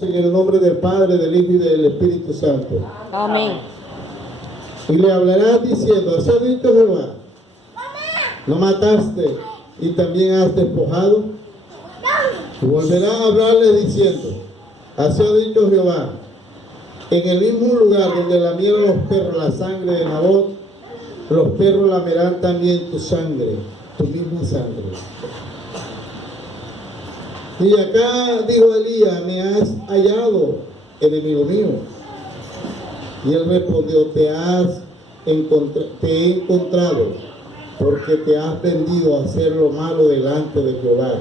En el nombre del Padre, del Hijo y del Espíritu Santo. Amén. Y le hablarás diciendo: así ha dicho Jehová, no mataste y también has despojado. Y volverá a hablarle diciendo: así ha dicho Jehová, en el mismo lugar donde lamieron los perros la sangre de Nabot, los perros lamerán también tu sangre, tu misma sangre. Y acá dijo Elías: me has hallado, enemigo mío. Y él respondió: te he encontrado, porque te has vendido a hacer lo malo delante de Jehová.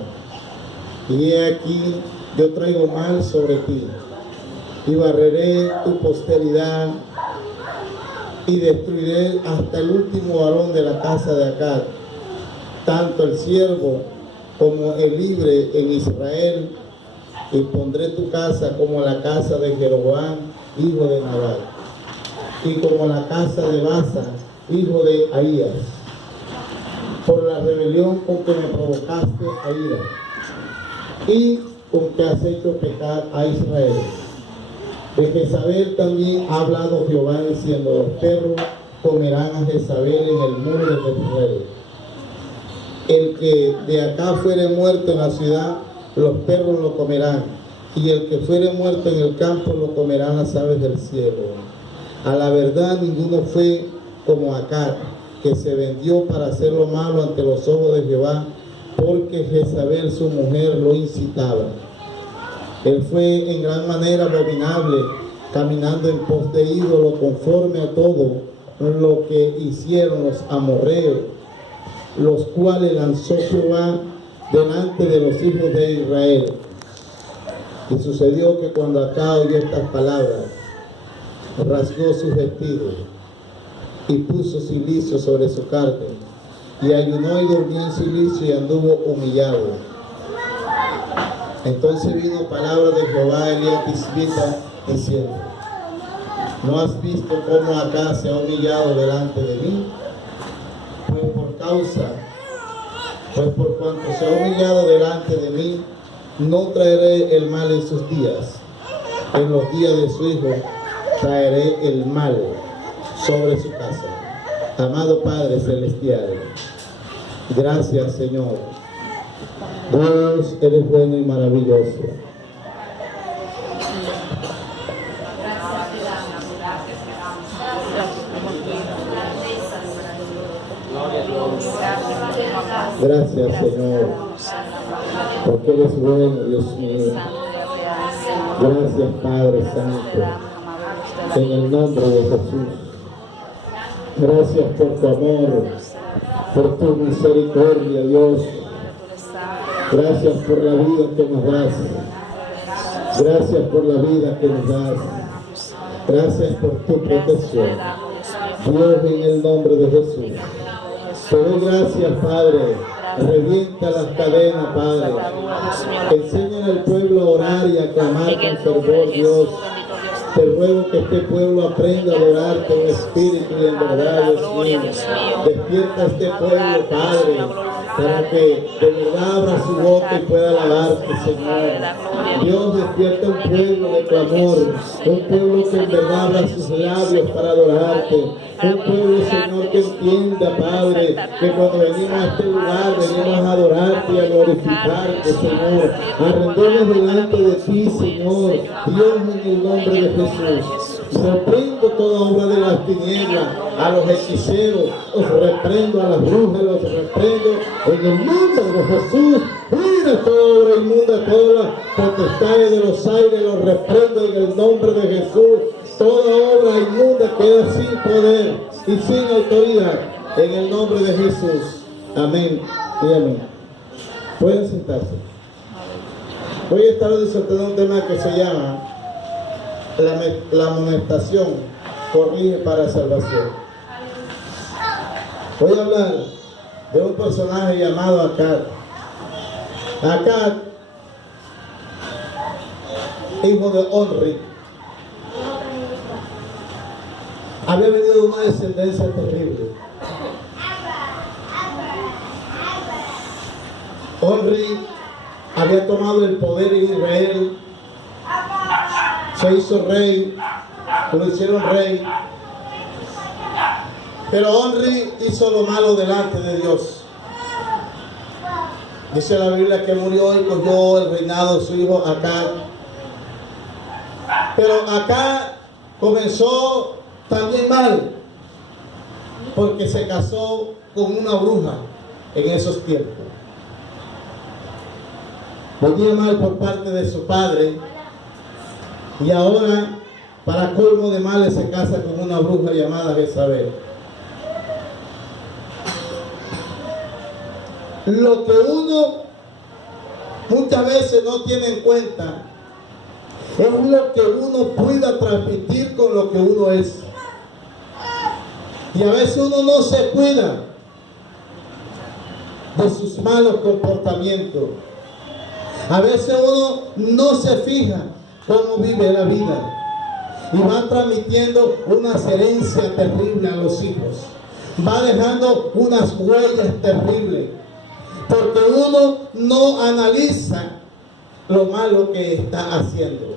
Y he aquí, yo traigo mal sobre ti, y barreré tu posteridad, y destruiré hasta el último varón de la casa de Acab, tanto el siervo como el libre en Israel, y pondré tu casa como la casa de Jeroboam, hijo de Nabat, y como la casa de Basa, hijo de Ahías, por la rebelión con que me provocaste a ira, y con que has hecho pecar a Israel. De Jezabel también ha hablado Jehová diciendo: los perros comerán a Jezabel en el muro de Jezreel. El que de acá fuere muerto en la ciudad, los perros lo comerán, y el que fuere muerto en el campo, lo comerán las aves del cielo. A la verdad, ninguno fue como Acab, que se vendió para hacer lo malo ante los ojos de Jehová, porque Jezabel su mujer lo incitaba. Él fue en gran manera abominable, caminando en pos de ídolo, conforme a todo lo que hicieron los amorreos, los cuales lanzó Jehová delante de los hijos de Israel. Y sucedió que cuando Acab oyó estas palabras, rasgó sus vestidos y puso cilicio sobre su carne, y ayunó y durmió en cilicio y anduvo humillado. Entonces vino palabra de Jehová a Elías Tisbita diciendo: ¿no has visto cómo Acab se ha humillado delante de mí? Pues por cuanto se ha humillado delante de mí, no traeré el mal en sus días. En los días de su hijo traeré el mal sobre su casa. Amado Padre Celestial, gracias, Señor. Dios, eres bueno y maravilloso. Gracias, Señor, porque eres bueno, Dios mío. Gracias, Padre Santo, en el nombre de Jesús. Gracias por tu amor, por tu misericordia, Dios. Gracias por la vida que nos das. Gracias por la vida que nos das. Gracias por tu protección. Dios, en el nombre de Jesús. Te doy gracias, Padre. Revienta las cadenas, Padre. Enseña al pueblo a orar y a clamar con fervor, Dios. Te ruego que este pueblo aprenda a adorarte en espíritu y en verdad, Dios mío. Despierta a este pueblo, Padre, para que de verdad abra su boca y pueda alabarte, Señor. Dios, despierta un pueblo de clamor, un pueblo que en verdad abra sus labios para adorarte, un pueblo, Señor, que entienda, Padre, que cuando venimos a este lugar, venimos a adorarte y a glorificarte, Señor, a rendirnos delante de ti, Señor. Dios, en el nombre de Jesús. Reprendo toda obra de las tinieblas, a los hechiceros, los reprendo, a las brujas, los reprendo en el nombre de Jesús. Mira toda obra inmunda, todas las potestades de los aires, los reprendo en el nombre de Jesús. Toda obra inmunda queda sin poder y sin autoridad en el nombre de Jesús. Amén y amén. Pueden sentarse. Voy a estar disfrutando un tema que se llama la amonestación corrige para salvación. Voy a hablar de un personaje llamado Acab. Acab, hijo de Onri, había venido de una descendencia terrible. Onri había tomado el poder en Israel se hizo rey, lo hicieron rey. Pero Omri hizo lo malo delante de Dios. Dice la Biblia que murió y cogió el reinado de su hijo Acab. Pero Acab comenzó también mal, porque se casó con una bruja en esos tiempos. Venía mal por parte de su padre, y ahora, para colmo de males, se casa con una bruja llamada Jezabel. Lo que uno muchas veces no tiene en cuenta es lo que uno pueda transmitir con lo que uno es. Y a veces uno no se cuida de sus malos comportamientos. A veces uno no se fija cómo vive la vida y va transmitiendo una herencias terribles a los hijos. Va dejando unas huellas terribles, porque uno no analiza lo malo que está haciendo.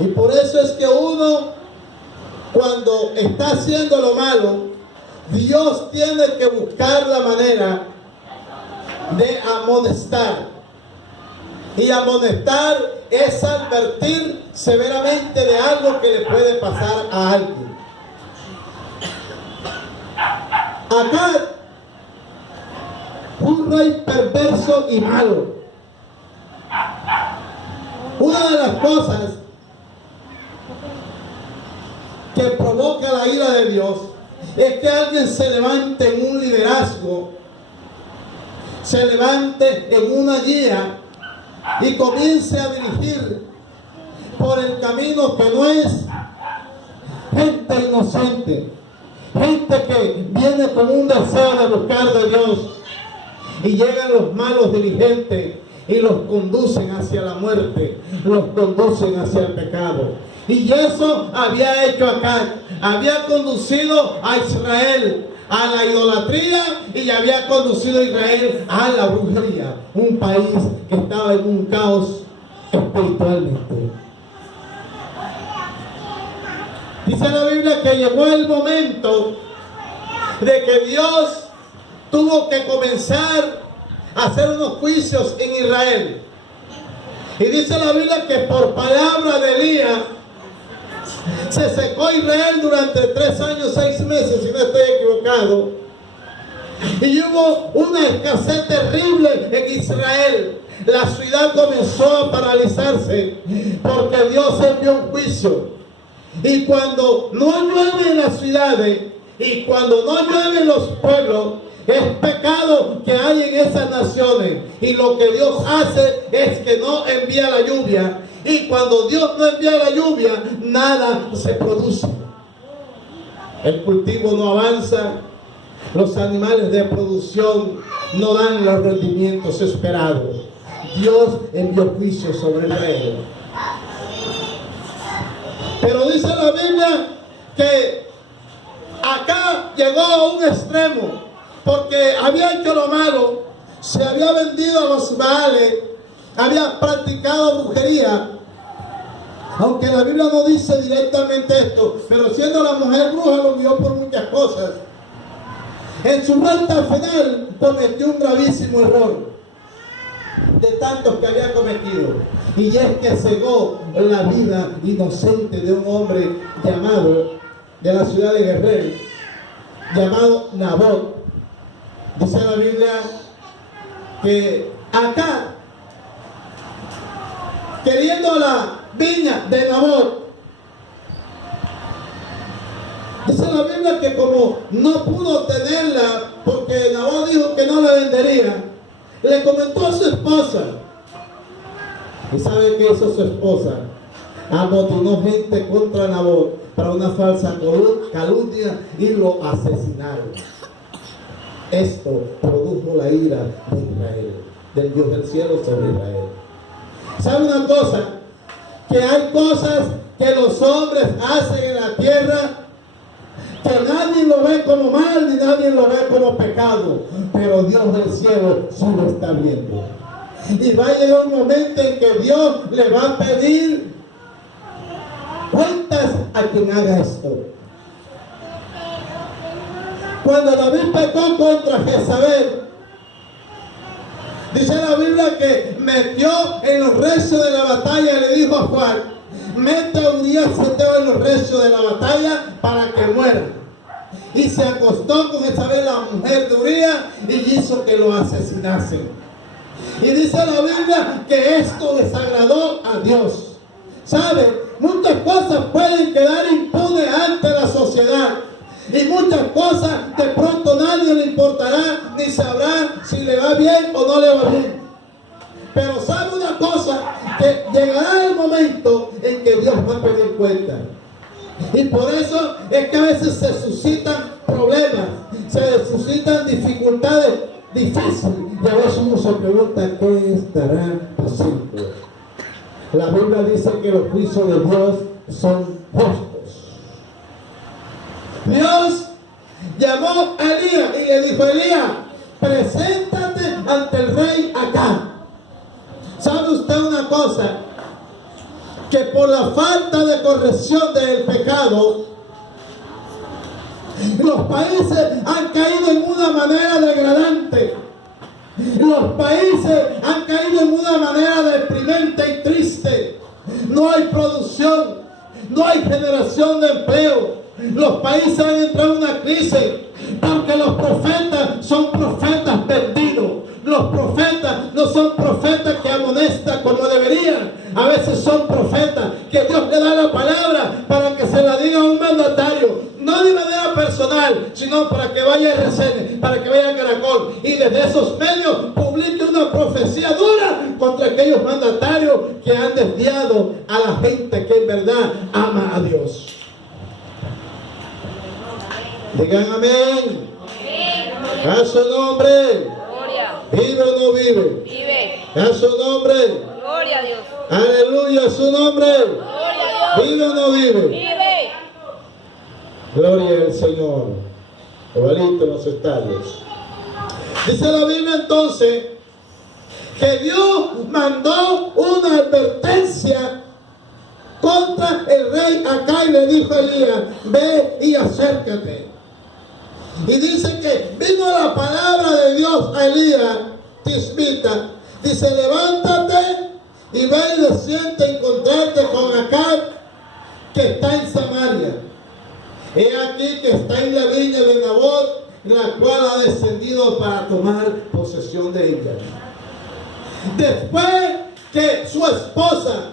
Y por eso es que uno, cuando está haciendo lo malo, Dios tiene que buscar la manera de amonestar. Y amonestar es advertir severamente de algo que le puede pasar a alguien. Acá, un rey perverso y malo. Una de las cosas que provoca la ira de Dios es que alguien se levante en un liderazgo, se levante en una guía y comience a dirigir por el camino que no es. Gente inocente, gente que viene con un deseo de buscar de Dios, y llegan los malos dirigentes y los conducen hacia la muerte, los conducen hacia el pecado. Y eso había hecho acá, había conducido a Israel a la idolatría y había conducido a Israel a la brujería, un país que estaba en un caos espiritualmente. Dice la Biblia que llegó el momento de que Dios tuvo que comenzar a hacer unos juicios en Israel. Y dice la Biblia que por palabra de Elías se secó Israel durante 3 años, 6 meses, si no estoy equivocado. Y hubo una escasez terrible en Israel. La ciudad comenzó a paralizarse porque Dios envió un juicio. Y cuando no llueve en las ciudades y cuando no llueve en los pueblos, es pecado que hay en esas naciones. Y lo que Dios hace es que no envía la lluvia. Y cuando Dios no envía la lluvia, nada se produce. El cultivo no avanza. Los animales de producción no dan los rendimientos esperados. Dios envió juicio sobre Israel. Pero dice la Biblia que acá llegó a un extremo, porque había hecho lo malo, se había vendido a los Baales, había practicado brujería. Aunque la Biblia no dice directamente esto, pero siendo la mujer bruja lo guió por muchas cosas. En su recta final cometió un gravísimo error de tantos que había cometido, y es que cegó la vida inocente de un hombre llamado, de la ciudad de Guerrero, llamado Nabot. Dice la Biblia que acá, queriendo la viña de Nabot, dice la Biblia que como no pudo tenerla porque Nabot dijo que no la vendería, le comentó a su esposa. ¿Y sabe qué hizo su esposa? Amotinó gente contra Nabot para una falsa calumnia y lo asesinaron. Esto produjo la ira de Israel, del Dios del cielo sobre Israel. ¿Sabe una cosa? Que hay cosas que los hombres hacen en la tierra que nadie lo ve como mal ni nadie lo ve como pecado, pero Dios del cielo sí lo está viendo. Y va a llegar un momento en que Dios le va a pedir cuentas a quien haga esto. Cuando David pecó contra Jezabel, dice la Biblia que metió en los recios de la batalla, le dijo a Juan, mete a Urías Eteo en los recios de la batalla para que muera. Y se acostó con Jezabel, la mujer de Urías, y hizo que lo asesinasen. Y dice la Biblia que esto desagradó a Dios. ¿Sabe? Muchas cosas pueden quedar impunes ante la sociedad. Y muchas cosas de pronto nadie le importará ni sabrá si le va bien o no le va bien. Pero sabe una cosa, que llegará el momento en que Dios va a pedir cuenta. Y por eso es que a veces se suscitan problemas, se suscitan dificultades difíciles. Y a veces uno se pregunta, ¿qué estará pasando? La Biblia dice que los juicios de Dios son justos. Dios llamó a Elías y le dijo, Elías, preséntate ante el rey Acab. ¿Sabe usted una cosa? Que por la falta de corrección del pecado, los países han caído en una manera degradante. Los países han caído en una manera deprimente y triste. No hay producción, no hay generación de empleo. Los países han entrado en una crisis porque los profetas son profetas vendidos. Los profetas no son profetas que amonestan como deberían. A veces son profetas que Dios le da la palabra para que se la diga a un mandatario. No de manera personal, sino para que vaya a RCN, para que vaya a Caracol. Y desde esos medios publique una profecía dura contra aquellos mandatarios que han desviado a la gente que en verdad ama a Dios. Digan amén. A su nombre. ¿Vive o no vive? Vive. A su nombre. Gloria a Dios. Aleluya, a su nombre. Gloria a Dios. ¿Vive o no vive? Vive. Gloria al Señor. Igualito en los estadios. Dice la Biblia entonces que Dios mandó una advertencia contra el rey Acab y le dijo a Elías, ve y acércate. Y dice que vino la palabra de Dios a Elías Tisbita. Dice, levántate y ve y desciende a encontrarte con Acab, que está en Samaria. He aquí que está en la viña de Nabot, la cual ha descendido para tomar posesión de ella. Después que su esposa,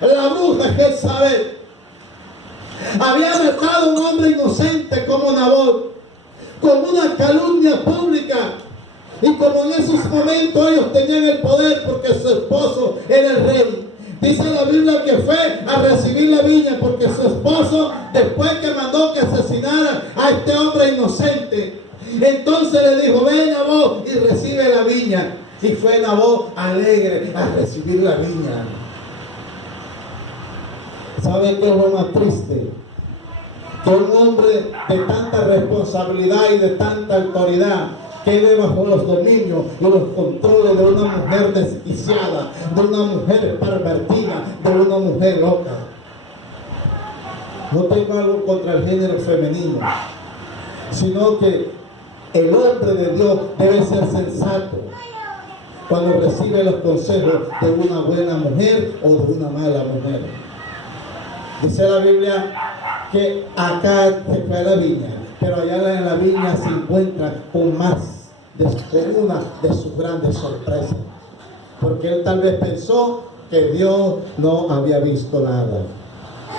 la bruja Jezabel, había matado a un hombre inocente como Nabot, con una calumnia pública, y como en esos momentos ellos tenían el poder porque su esposo era el rey, dice la Biblia que fue a recibir la viña porque su esposo, después que mandó que asesinara a este hombre inocente, entonces le dijo, ven Nabot y recibe la viña. Y fue Nabot alegre a recibir la viña. ¿Sabe qué es lo más triste? Que un hombre de tanta responsabilidad y de tanta autoridad quede bajo los dominios y los controles de una mujer desquiciada, de una mujer pervertida, de una mujer loca. No tengo algo contra el género femenino, sino que el hombre de Dios debe ser sensato cuando recibe los consejos de una buena mujer o de una mala mujer. Dice la Biblia que acá se fue a la viña, pero allá en la viña se encuentra con una de sus grandes sorpresas, porque él tal vez pensó que Dios no había visto nada.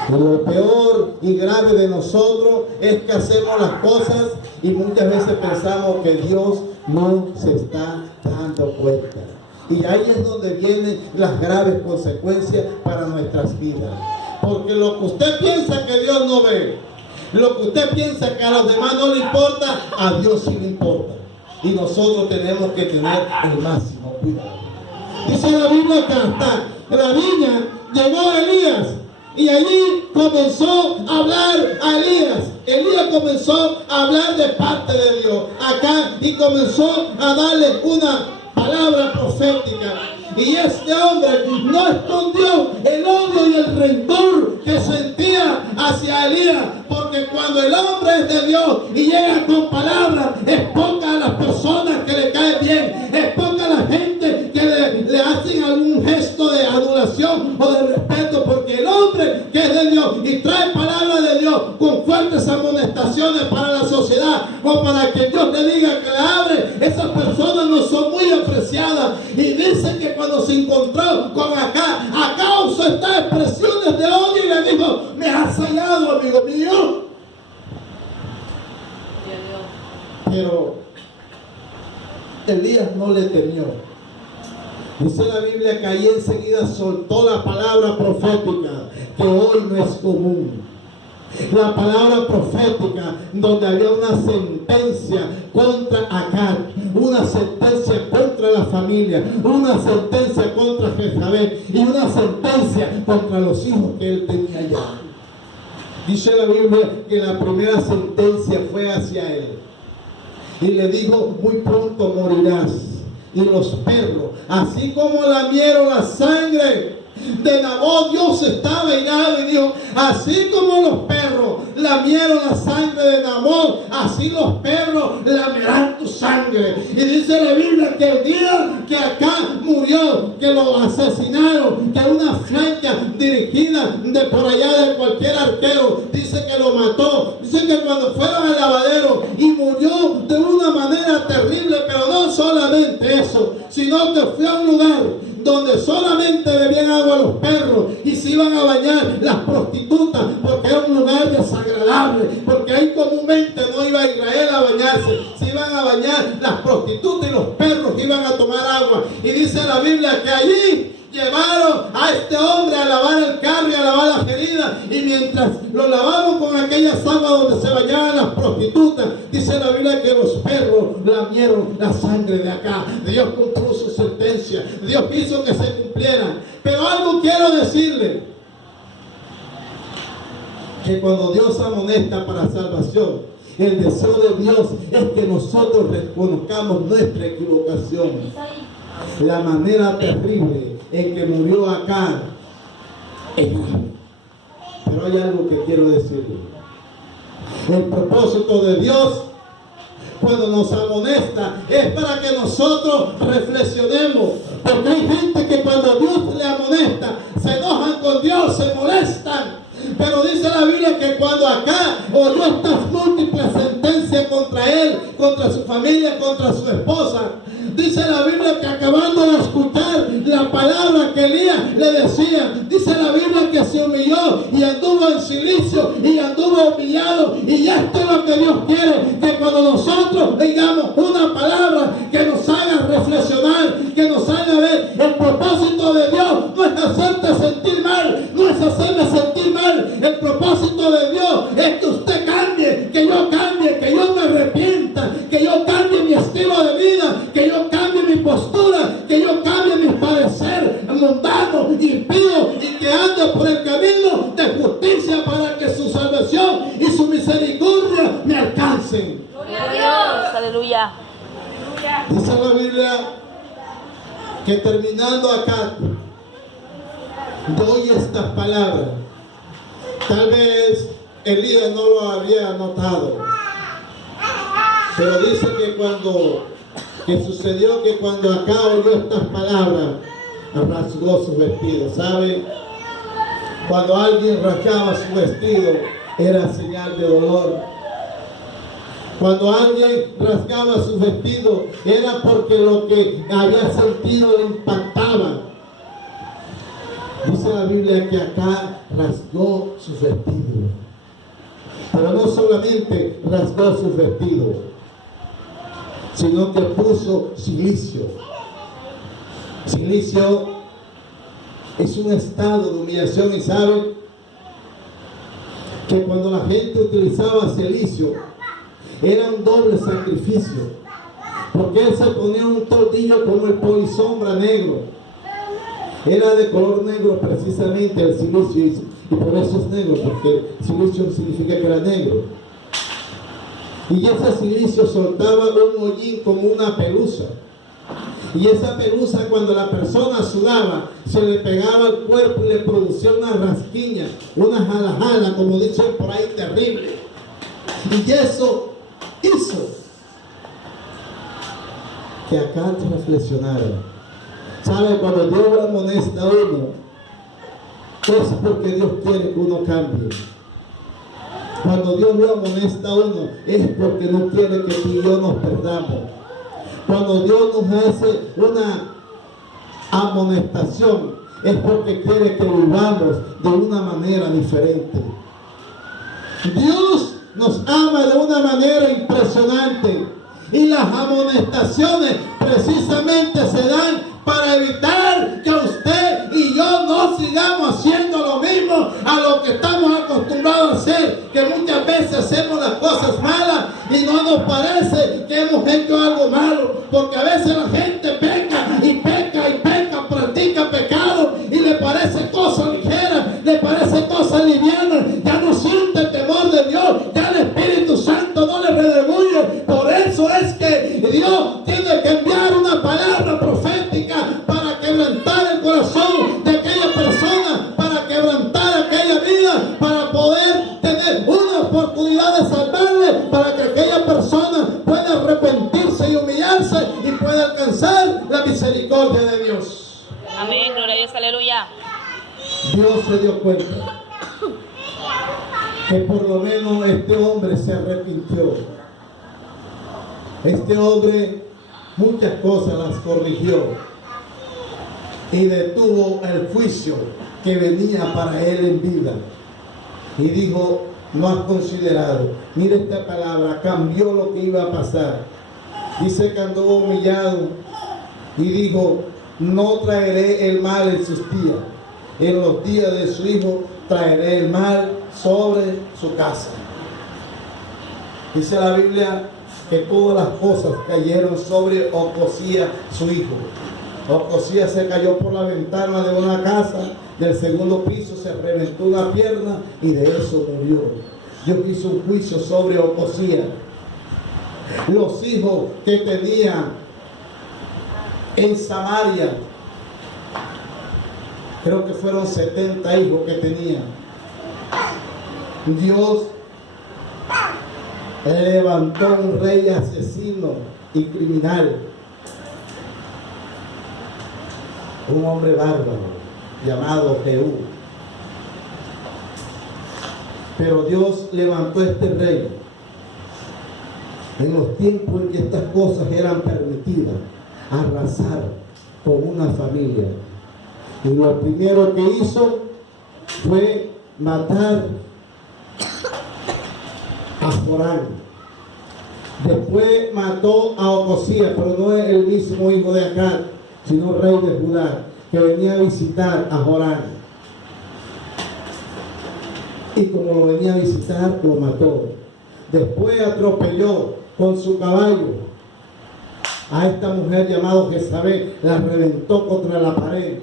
Y lo peor y grave de nosotros es que hacemos las cosas y muchas veces pensamos que Dios no se está dando cuenta. Y ahí es donde vienen las graves consecuencias para nuestras vidas. Porque lo que usted piensa que Dios no ve, lo que usted piensa que a los demás no le importa, a Dios sí le importa. Y nosotros tenemos que tener el máximo cuidado. Dice la Biblia que hasta la viña llegó Elías. Y allí comenzó a hablar a Elías. Elías comenzó a hablar de parte de Dios acá y comenzó a darle una palabra profética. Y este hombre no escondió el odio y el rencor que sentía hacia Elías, porque cuando el hombre es de Dios y llega con palabras, es poca a las personas que le caen bien, es poca a la gente que le hacen algún gesto de adulación o de respeto, porque el hombre que es de Dios y trae palabras de Dios con fuertes amonestaciones para la sociedad o para que Dios le diga que le abre, esas personas no son muy apreciadas. Y dice que cuando se encontró con Acab usó estas expresiones de odio y le dijo: me has hallado, amigo mío. Pero Elías no le temió. Dice la Biblia que ahí enseguida soltó la palabra profética, que hoy no es común. La palabra profética donde había una sentencia contra Acab, una sentencia contra la familia, una sentencia contra Jezabel y una sentencia contra los hijos que él tenía ya. Dice la Biblia que la primera sentencia fue hacia él y le dijo: muy pronto morirás. Y los perros, así como lamieron la sangre de Nabot, Dios estaba irado y dijo: así como los perros lamieron la sangre de Nabot, así los perros lamerán tu sangre. Y dice la Biblia que el día que Acab murió, que lo asesinaron, que una flecha dirigida de por allá de cualquier arquero, dice que lo mató. Dice que cuando fueron al lavadero y murió de una manera terrible, pero no solamente eso, sino que fue a un lugar donde solamente bebían agua los perros y se iban a bañar las prostitutas, porque era un lugar desagradable, porque ahí comúnmente no iba a Israel a bañarse, se iban a bañar las prostitutas y los perros iban a tomar agua. Y dice la Biblia que allí llevaron a este hombre a lavar el carro y a lavar las heridas, y mientras lo lavaban con aquellas aguas donde se bañaban las prostitutas, dice la Biblia que los perros lamieron la sangre de Acab. Dios cumplió su sentencia, Dios quiso que se cumpliera. Pero algo quiero decirle, que cuando Dios amonesta para salvación, el deseo de Dios es que nosotros reconozcamos nuestra equivocación, la manera terrible en que murió Acab. Pero hay algo que quiero decirle. El propósito de Dios cuando nos amonesta es para que nosotros reflexionemos, porque hay gente que cuando Dios le amonesta se enojan con Dios, se molestan. Pero dice la Biblia que cuando Acab oyó estas múltiples sentencias contra él, contra su familia, contra su esposa, dice la Biblia que acabando de escuchar la palabra que Elías le decía, dice la Biblia que se humilló y anduvo en silicio y anduvo humillado. Y ya esto es lo que Dios quiere, que cuando nosotros digamos una palabra que nos haga reflexionar, que nos haga ver el propósito de Dios, no es hacerte sentir mal, no es hacerme sentir mal. El propósito de Dios es que usted cambie, que yo me arrepienta, que yo cambie mi estilo de vida, que yo cambie mi postura, que yo cambie mi parecer mundano, impío, y que ande por el camino de justicia para que su salvación y su misericordia me alcancen. Gloria a Dios. Aleluya. Dice la Biblia que terminando acá doy estas palabras. Tal vez Elías no lo había notado, pero dice que sucedió que cuando Acab oyó estas palabras, rasgó su vestido. ¿Sabe? Cuando alguien rasgaba su vestido, era señal de dolor. Cuando alguien rasgaba su vestido, era porque lo que había sentido le impactaba. Dice la Biblia que Acab rasgó su vestido. Pero no solamente rasgó su vestido, sino que puso silicio. Silicio es un estado de humillación, y saben que cuando la gente utilizaba silicio era un doble sacrificio, porque él se ponía un tornillo como el polisombra negro. Era de color negro precisamente el silicio, y por eso es negro, porque silicio significa que era negro. Y ese silicio soltaba un hollín como una pelusa. Y esa pelusa, cuando la persona sudaba, se le pegaba al cuerpo y le producía una rasquiña, una jalajala, como dicen por ahí, terrible. Y eso hizo que acá te reflexionara. ¿Sabe? Cuando Dios lo amonesta a uno, es porque Dios quiere que uno cambie. Cuando Dios lo amonesta a uno, es porque no quiere que tú y yo nos perdamos. Cuando Dios nos hace una amonestación, es porque quiere que vivamos de una manera diferente. Dios nos ama de una manera impresionante. Y las amonestaciones precisamente se dan para evitar que usted y yo no sigamos haciendo lo mismo a lo que estamos acostumbrados a hacer, que muchas veces hacemos las cosas malas y no nos parece que hemos hecho algo malo, porque a veces la gente peca y peca y peca, practica pecado y le parece cosa ligera, le parece cosa liviana, ya no siente el temor de Dios, ya el Espíritu Santo no le redarguye. Por eso es que Dios tiene que enviar una palabra profética para quebrantar el corazón de aquella persona, para quebrantar aquella vida, para poder tener una oportunidad de salvarle, para que aquella persona pueda arrepentirse y humillarse y pueda alcanzar la misericordia de Dios. Amén, gloria a Dios, aleluya. Dios se dio cuenta que por lo menos este hombre se arrepintió. Este hombre muchas cosas las corrigió y detuvo el juicio que venía para él en vida. Y dijo, no has considerado. Mira esta palabra, cambió lo que iba a pasar. Dice que anduvo humillado y dijo, no traeré el mal en sus días. En los días de su hijo traeré el mal sobre su casa. Dice la Biblia que todas las cosas cayeron sobre Ocosías, su hijo. Ocosías se cayó por la ventana de una casa del segundo piso, se reventó una pierna y de eso murió. Dios hizo un juicio sobre Ocosías. Los hijos que tenía en Samaria, creo que fueron 70 hijos que tenía. Dios levantó un rey asesino y criminal, un hombre bárbaro llamado Jehú. Pero Dios levantó este rey en los tiempos en que estas cosas eran permitidas, arrasar con una familia. Y lo primero que hizo fue matar a Jorán. Después mató a Ocosías, pero no es el mismo hijo de Acab, sino rey de Judá, que venía a visitar a Jorán. Y como lo venía a visitar, lo mató. Después atropelló con su caballo a esta mujer llamada Jezabel, la reventó contra la pared.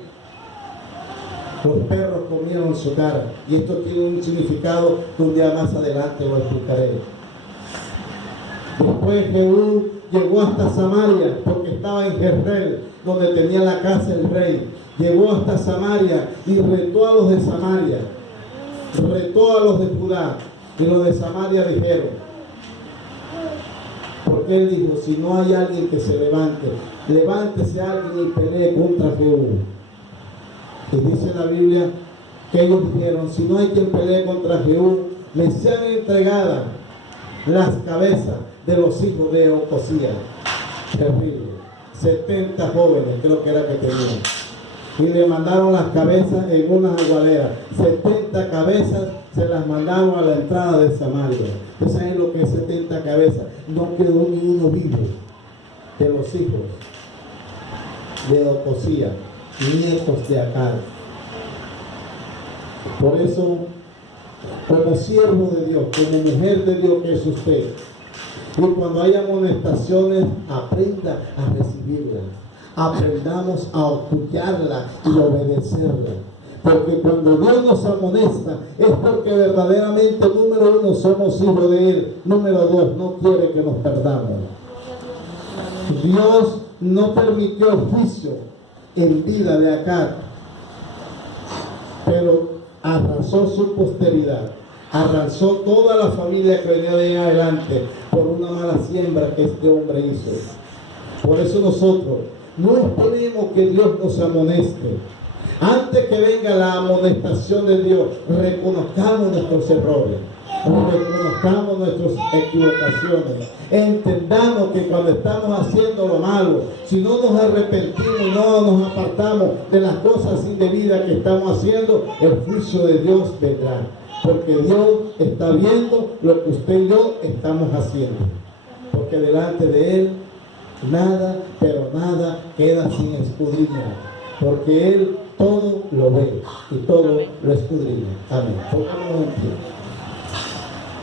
Los perros comieron su cara. Y esto tiene un significado que un día más adelante lo explicaré. Después Jehú llegó hasta Samaria, porque estaba en Jezreel, donde tenía la casa el rey. Llegó hasta Samaria y retó a los de Samaria. Retó a los de Judá. Y los de Samaria dijeron, porque él dijo, si no hay alguien que se levante, levántese alguien y pelee contra Jehú. Y dice la Biblia que ellos dijeron, si no hay quien pelee contra Jehú, les sean entregadas las cabezas de los hijos de Ocosías. Terrible. 70 jóvenes creo que era que tenían. Y le mandaron las cabezas en unas aguaderas. 70 cabezas se las mandaron a la entrada de Samaria. ¿Ustedes saben lo que es 70 cabezas? No quedó ni uno vivo de los hijos de Ocosías, nietos de Acab. Por eso, como siervo de Dios, como mujer de Dios que es usted, y cuando hay amonestaciones, aprenda a recibirlas. Aprendamos a escucharla y obedecerla. Porque cuando Dios nos amonesta, es porque verdaderamente, número uno, somos hijos de Él. Número dos, no quiere que nos perdamos. Dios no permitió juicio en vida de Acab, pero arrasó su posteridad, arrasó toda la familia que venía de ahí en adelante por una mala siembra que este hombre hizo. Por eso nosotros no esperemos que Dios nos amoneste. Antes que venga la amonestación de Dios, reconozcamos nuestros errores, reconozcamos nuestras equivocaciones, entendamos que cuando estamos haciendo lo malo, si no nos arrepentimos y no nos apartamos de las cosas indebidas que estamos haciendo, el juicio de Dios vendrá, porque Dios está viendo lo que usted y yo estamos haciendo, porque delante de Él nada, pero nada queda sin escudriñar, porque Él todo lo ve y todo lo escudriña. Amén. Pongámonos en pie.